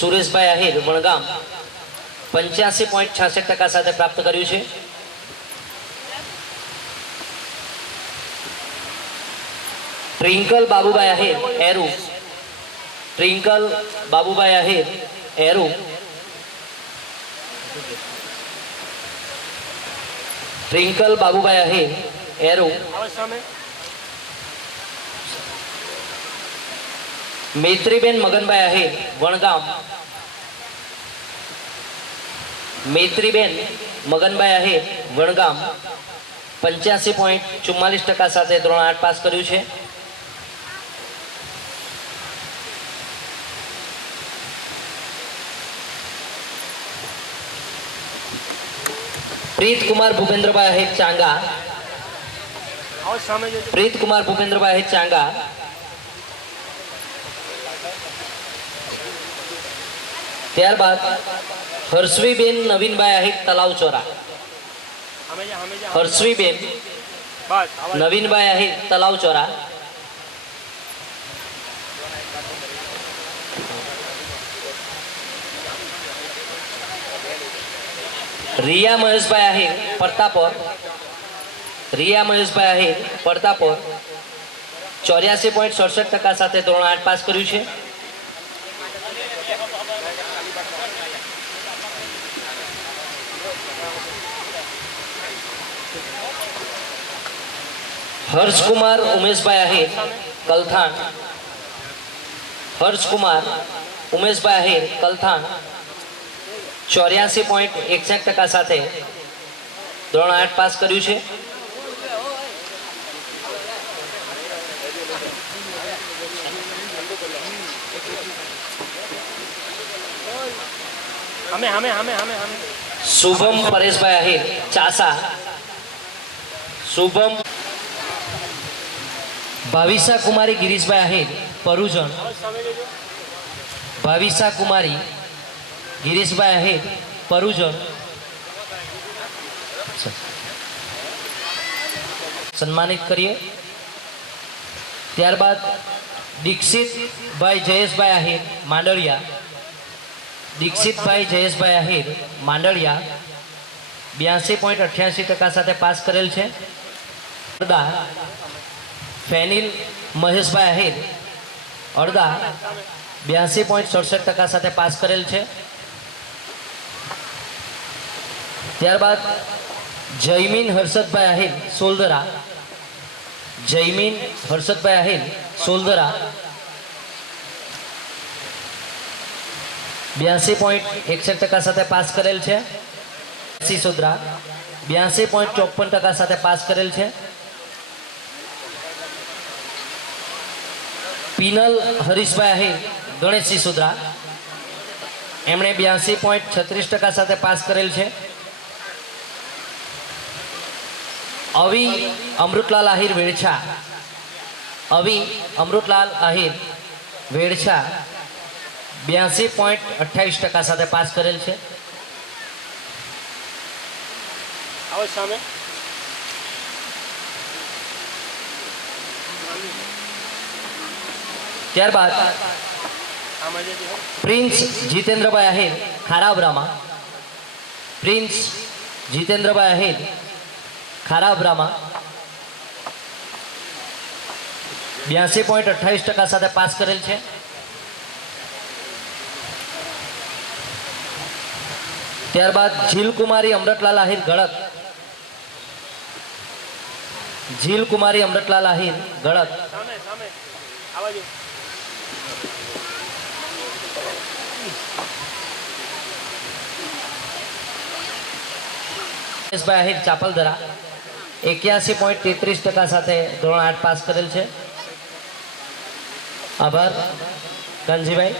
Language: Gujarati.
સુરેશભાઈ આહિર, વણગામ, પંચ્યાસી પોઈન્ટ છાસઠ ટકા સાથે પ્રાપ્ત કર્યું છે. ટ્રિંકલ બાબુભાઈ આહિર, એરુ. ટ્રિંકલ બાબુભાઈ આહિર, એરુ. ટ્રિંકલ બાબુભાઈ આહિર, એરુ. મૈત્રીબેન મગનભાઈ આહે વણગામ. મૈત્રીબેન મગનભાઈ આહે વણગામ. પંચ્યાસી પોઈન્ટ ચુમ્માલીસ ટકા સાથે ધોરણ આઠ પાસ કર્યું છે. પ્રીત કુમાર ભૂપેન્દ્રભાઈ આહે ચાંગા. પ્રીતકુમાર ભૂપેન્દ્રભાઈ આહે ચાંગા. ત્યારબાદ હર્ષવીબેન નવીનભાઈ આહિર તલાવ ચોરા. હર્ષવીબેન નવીનભાઈ આહિર તલાવ ચોરા. રિયા મહેશભાઈ આહિર પડતાપોર રિયા મહેશભાઈ આહિર પડતાપોર ચોર્યાસી પોઈન્ટ સડસઠ ટકા સાથે ધોરણ આઠ પાસ કર્યું છે. હર્ષકુમાર ઉમેશભાઈ આહિર, કલથાણ. હર્ષકુમાર ઉમેશભાઈ આહિર, કલથાણ. ચોર્યાસી પોઈન્ટ એકસઠ ટકા સાથે ધોરણ આઠ પાસ કર્યું છે. હમે હમે હમે હમે હમે. શુભમ પરેશભાઈ આહિર, ચાસા. શુભમ. ભાવિષા કુમારી, ગિરીશભાઈ આહિર, પરુજણ. ભાવિષા કુમારી, ગિરીશભાઈ આહિર, પરુજણ. સન્માનિત કરીએ. ત્યારબાદ દીક્ષિતભાઈ જયેશભાઈ આહિર માંડળિયા દીક્ષિતભાઈ જયેશભાઈ આહિર, માંડળિયા, બ્યાસી પોઈન્ટ અઠ્યાસી ટકા સાથે પાસ કરેલ છે. અડદા ફેનિલ મહેશભાઈ આહિર અડદા બ્યાસી પોઈન્ટ સડસઠ ટકા સાથે પાસ કરેલ છે. ત્યારબાદ, જયમીન હર્ષદભાઈ આહિર સોલદરા જયમીન હર્ષદભાઈ આહિર સોલદરા બ્યાસી પોઈન્ટ એકસઠ ટકા સાથે પાસ કરેલ છે. સિસોદરા બ્યાસી પોઈન્ટ ચોપન ટકા સાથે પાસ કરેલ છે. પિનલ હરીશભાઈ આહિર ગણેશ સિસોદરા એમણે બ્યાસી પોઈન્ટ છત્રીસ ટકા સાથે પાસ કરેલ છે. અવી અમૃતલાલ આહિર વેડછા. અવી અમૃતલાલ આહિર વેડછા. બ્યાસી પોઈન્ટ અઠ્યાવીસ ટકા સાથે પાસ કરેલ છે. આવો સામે. ત્યારબાદ પ્રિન્સ જીતેન્દ્રભાઈ આહિર ખારાબરામાં પ્રિન્સ જીતેન્દ્રભાઈ આહિર ખારાબરામાં બ્યાસી પોઈન્ટ અઠ્યાવીસ ટકા સાથે પાસ કરેલ છે. ત્યારબાદ ઝીલકુમારી અમૃતલાલ આહિર ગળત ઝીલકુમારી અમૃતલાલ આહિર ગળત મહેશભાઈ આહિર ચાપલદરા એક્યાસી પોઈન્ટ તેત્રીસ ટકા સાથે ધોરણ આઠ પાસ કરેલ છે. આભાર. ગંજીભાઈ